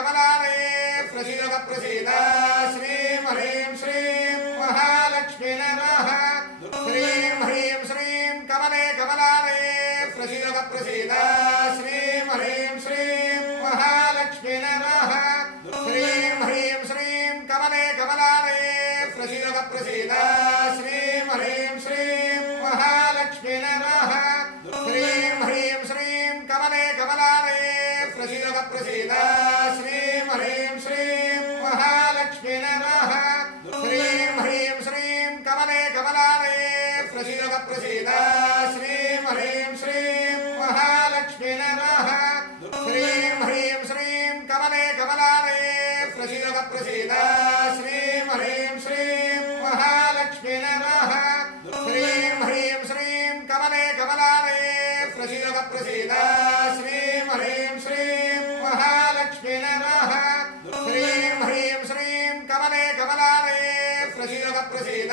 कमलारे प्रसीद प्रसीद श्रीं ह्रीं श्रीं महालक्ष्मी नमः श्रीं ह्रीं श्रीं कमले कमलारे प्रसीद प्रसीद श्रीं ह्रीं श्रीं महालक्ष्मी नमः श्रीं ह्रीं श्रीं कमले कमलारे प्रसीद प्रसीद श्रीं ह्रीं श्रीं महालक्ष्मी नमः श्रीं ह्रीं श्रीं कमले कमलारे प्रसीद प्रसीद श्रीं ह्रीं श्रीं महालक्ष्मी नमः श्रीं ह्रीं श्रीं कमले कमलारे प्रसीद प्रसीद श्रीं ह्रीं श्रीं महालक्ष्मी नमः श्रीं ह्रीं श्रीं कमले कमलारे प्रसीद प्रसीद श्रीं ह्रीं श्रीं महालक्ष्मी नमः श्रीं ह्रीं श्रीं कमले कमलारे प्रसीद प्रसीद श्रीं ह्रीं श्रीं महालक्ष्मी नमः श्रीं ह्रीं श्रीं कमले कमलारे प्रसीद प्रसीद